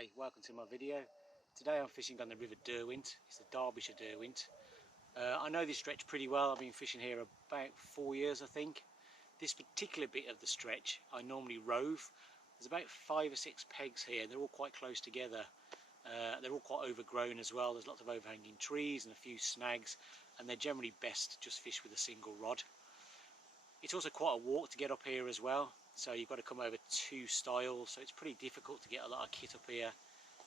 Hi, welcome to my video. Today I'm fishing on the River Derwent. It's the Derbyshire Derwent. I know this stretch pretty well. I've been fishing here about 4 years, I think. This particular bit of the stretch I normally rove. There's about 5 or 6 pegs here. They're all quite close together. They're all quite overgrown as well. There's lots of overhanging trees and a few snags, and they're generally best just fish with a single rod. It's also quite a walk to get up here as well, so you've got to come over 2 stiles, so it's pretty difficult to get a lot of kit up here.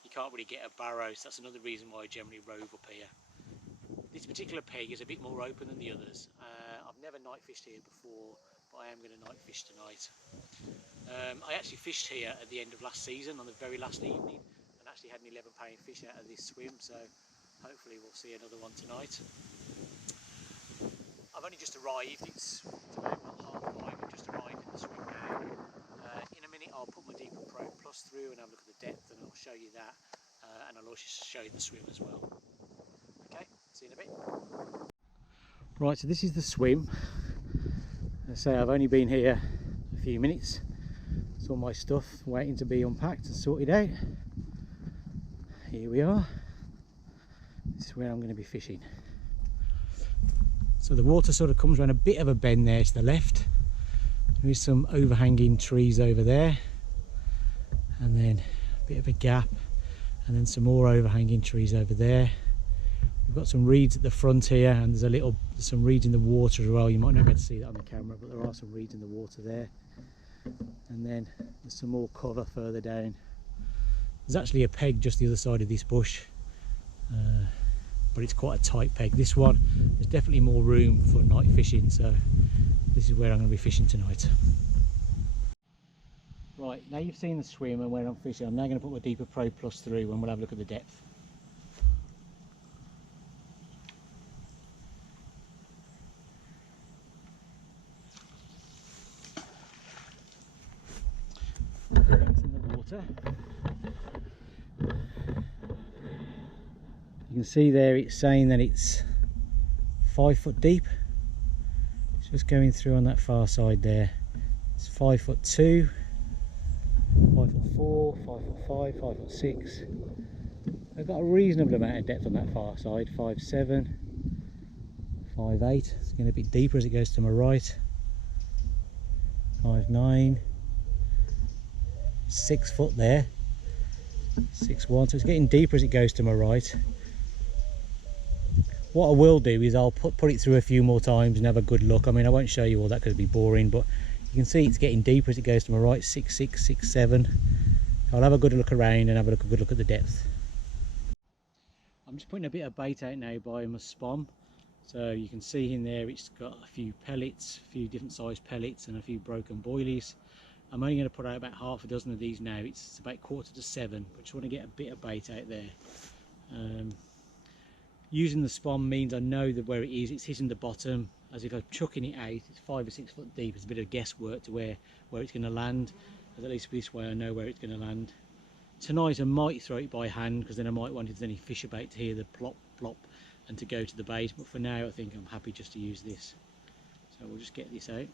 You can't really get a barrow, so that's another reason why I generally rove up here. This particular peg is a bit more open than the others. I've never night fished here before, but I am going to night fish tonight. I actually fished here at the end of last season on the very last evening and actually had an 11-pound fish out of this swim, so hopefully we'll see another one tonight. I've only just arrived, it's about 5:30, I've just arrived in the swim now. In a minute I'll put my Deeper Pro Plus through and have a look at the depth, and I'll show you that, and I'll also show you the swim as well. Okay, see you in a bit. Right, so this is the swim. As I say, I've only been here a few minutes. It's all my stuff waiting to be unpacked and sorted out. Here we are. This is where I'm going to be fishing. So the water sort of comes around a bit of a bend there to the left. There is some overhanging trees over there, and then a bit of a gap, and then some more overhanging trees over there. We've got some reeds at the front here, and there's some reeds in the water as well. You might not be able to see that on the camera, but there are some reeds in the water there. And then there's some more cover further down. There's actually a peg just the other side of this bush, but it's quite a tight peg. This one, there's definitely more room for night fishing, so this is where I'm going to be fishing tonight. Right, now you've seen the swim and where I'm fishing, I'm now going to put my Deeper Pro Plus through and we'll have a look at the depth. It's in the water. You can see there it's saying that it's 5 foot deep. It's just going through on that far side there. It's 5'2", 5'4", 5'5", 5'6". I've got a reasonable amount of depth on that far side, 5'7", 5'8". It's getting a bit deeper as it goes to my right. 5'9", 6 foot there, 6'1", so it's getting deeper as it goes to my right. What I will do is I'll put it through a few more times and have a good look. I mean, I won't show you all that because it'd be boring, but you can see it's getting deeper as it goes to my right, 6'6", 6'7". I'll have a good look around and have a good look at the depth. I'm just putting a bit of bait out now by my spom. So you can see in there it's got a few pellets, a few different sized pellets and a few broken boilies. I'm only going to put out about half a dozen of these now. It's about 6:45, but just want to get a bit of bait out there. Using the spom means I know that where it is, it's hitting the bottom. As if I'm chucking it out, it's 5 or 6 foot deep. It's a bit of guesswork to where it's going to land. But at least this way I know where it's going to land. Tonight I might throw it by hand, because then I might want if there's any fish about to hear the plop plop and to go to the bait. But for now I think I'm happy just to use this. So we'll just get this out.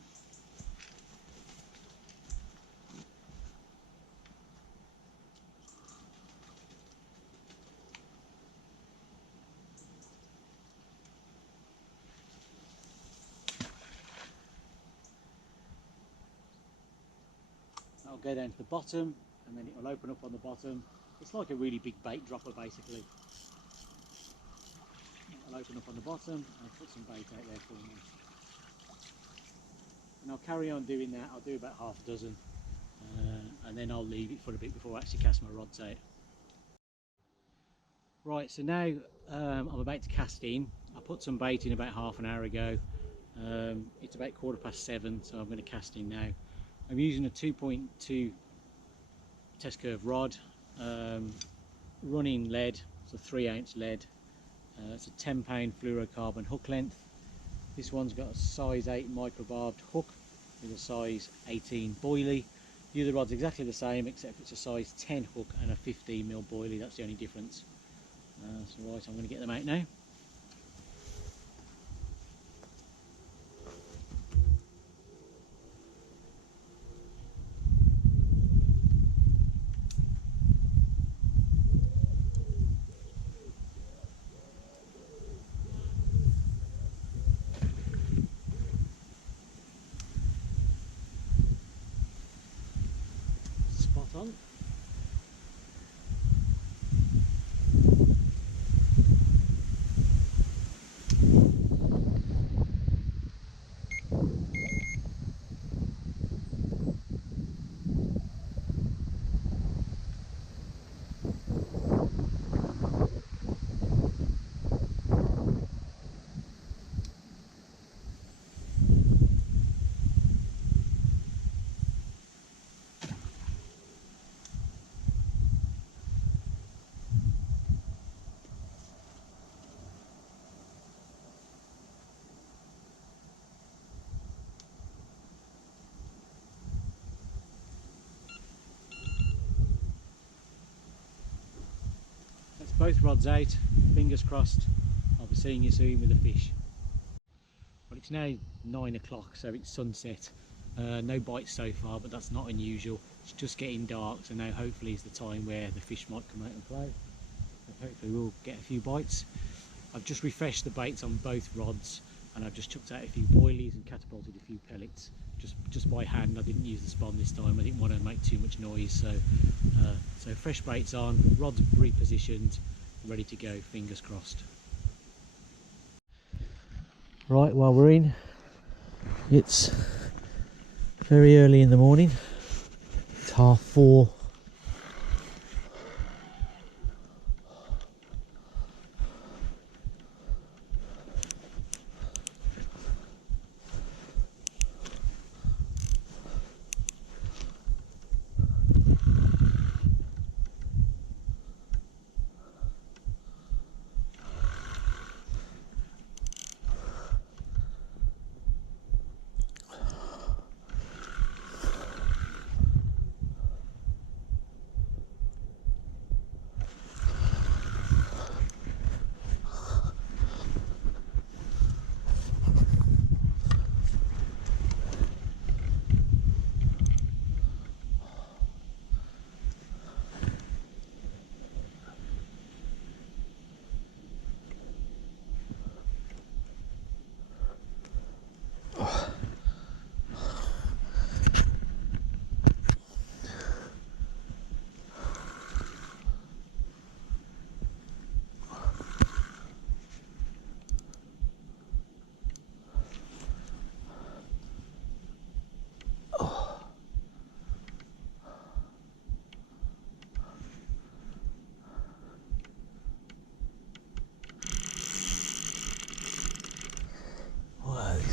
I'll go down to the bottom and then it will open up on the bottom. It's like a really big bait dropper basically. I'll open up on the bottom and I'll put some bait out there for me. And I'll carry on doing that. I'll do about half a dozen and then I'll leave it for a bit before I actually cast my rods out. Right, so now I'm about to cast in. I put some bait in about half an hour ago. It's about 7:15, so I'm going to cast in now. I'm using a 2.2 test curve rod, running lead, so 3-ounce lead. It's a 10-pound fluorocarbon hook length. This one's got a size 8 microbarbed hook with a size 18 boilie. The other rod's exactly the same, except it's a size 10 hook and a 15mm boilie. That's the only difference. So right, I'm going to get them out now. both rods out, fingers crossed. I'll be seeing you soon with the fish. Well, it's now 9 o'clock, so it's sunset. No bites so far, but that's not unusual. It's just getting dark, so now hopefully is the time where the fish might come out and play. So hopefully we'll get a few bites. I've just refreshed the baits on both rods, and I've just chucked out a few boilies and catapulted a few pellets just by hand. I didn't use the spawn this time. I didn't want to make too much noise, so fresh baits on, rods repositioned, ready to go, fingers crossed. Right, well, we're in. It's very early in the morning. It's 4:30.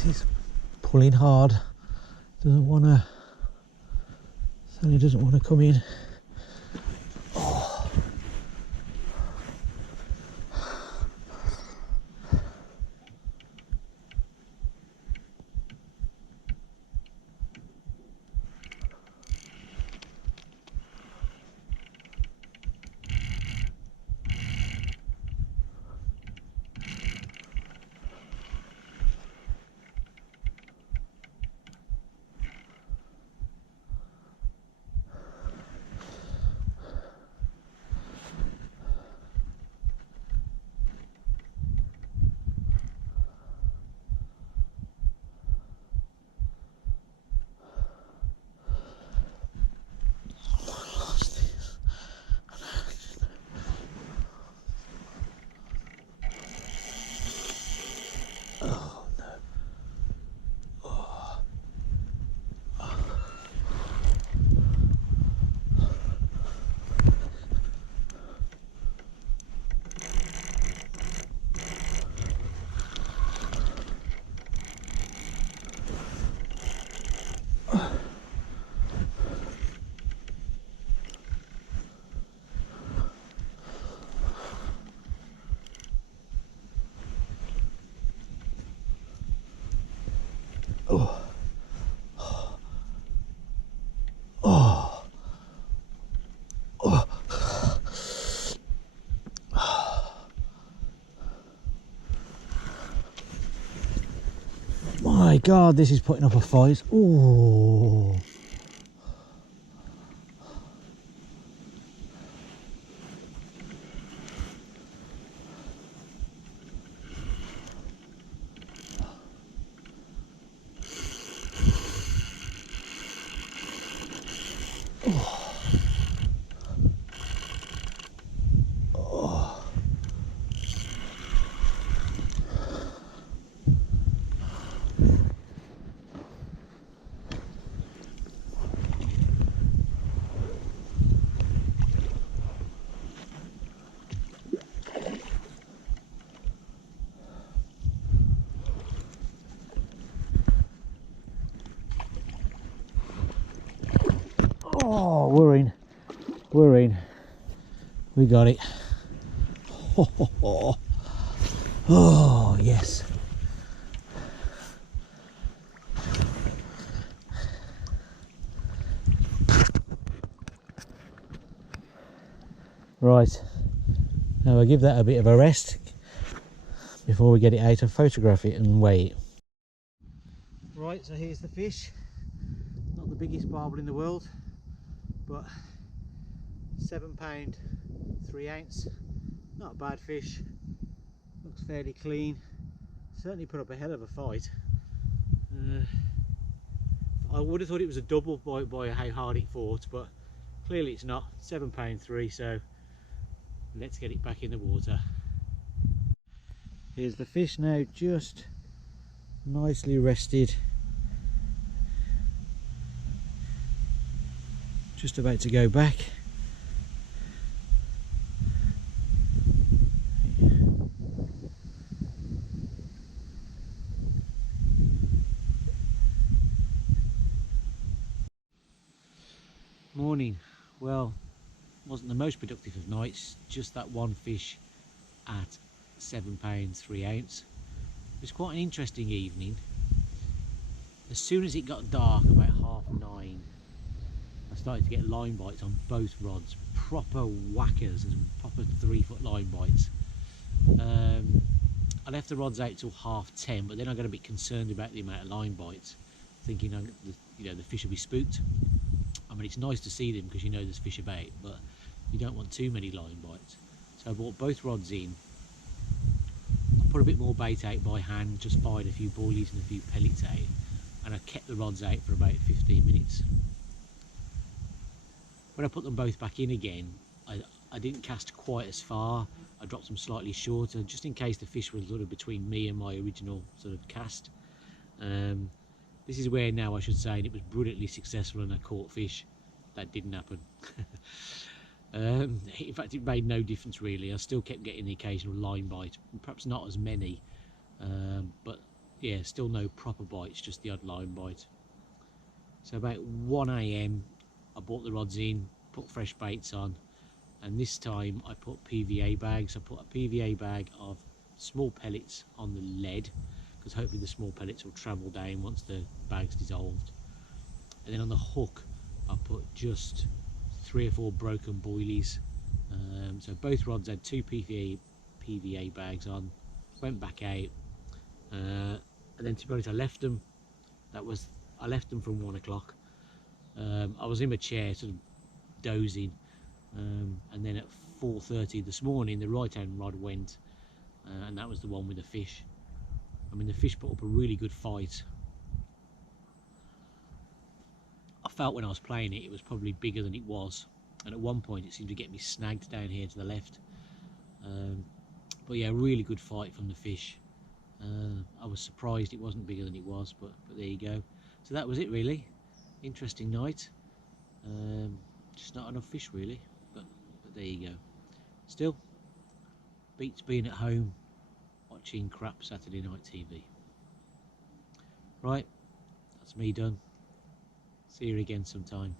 He's pulling hard, doesn't want to, certainly doesn't want to come in. Oh. Oh. Oh. Oh. My God, this is putting up a fight. Oh. Oh, we're in. We're in. We got it. Oh, yes. Right. Now I'll give that a bit of a rest before we get it out and photograph it and weigh it. Right, so here's the fish. Not the biggest barbel in the world, but £7 3/8. Not a bad fish. Looks fairly clean. Certainly put up a hell of a fight. I would have thought it was a double by how hard it fought, but clearly it's not. £7 3, so let's get it back in the water. Here's the fish now, just nicely rested. Just about to go back. Morning. Well, wasn't the most productive of nights, just that one fish at £7 3/8. It was quite an interesting evening. As soon as it got dark, about 9:30, I started to get line bites on both rods, proper whackers and proper 3-foot line bites. I left the rods out till 10:30, but then I got a bit concerned about the amount of line bites, thinking the fish will be spooked. I mean, it's nice to see them because you know there's fish about, but you don't want too many line bites. So I brought both rods in. I put a bit more bait out by hand, just fired a few boilies and a few pellets out, and I kept the rods out for about 15 minutes. When I put them both back in again, I didn't cast quite as far. I dropped them slightly shorter, just in case the fish were sort of between me and my original sort of cast. This is where now I should say, and it was brilliantly successful and I caught fish. That didn't happen. In fact, it made no difference really. I still kept getting the occasional line bite, perhaps not as many, but yeah, still no proper bites, just the odd line bite. So about 1 AM I brought the rods in, put fresh baits on, and this time I put PVA bags. I put a PVA bag of small pellets on the lead, because hopefully the small pellets will travel down once the bag's dissolved. And then on the hook I put just 3 or 4 broken boilies. So both rods had 2 PVA bags on. Went back out, and then to be honest, I left them from 1 o'clock. I was in my chair sort of dozing, and then at 4:30 this morning the right hand rod went, and that was the one with the fish. I mean, the fish put up a really good fight. I felt when I was playing it, it was probably bigger than it was, and at one point it seemed to get me snagged down here to the left. But yeah, really good fight from the fish. I was surprised it wasn't bigger than it was, but there you go. So that was it really. Interesting night. Just not enough fish really, but there you go. Still, beats being at home watching crap Saturday night TV. Right, that's me done. See you again sometime.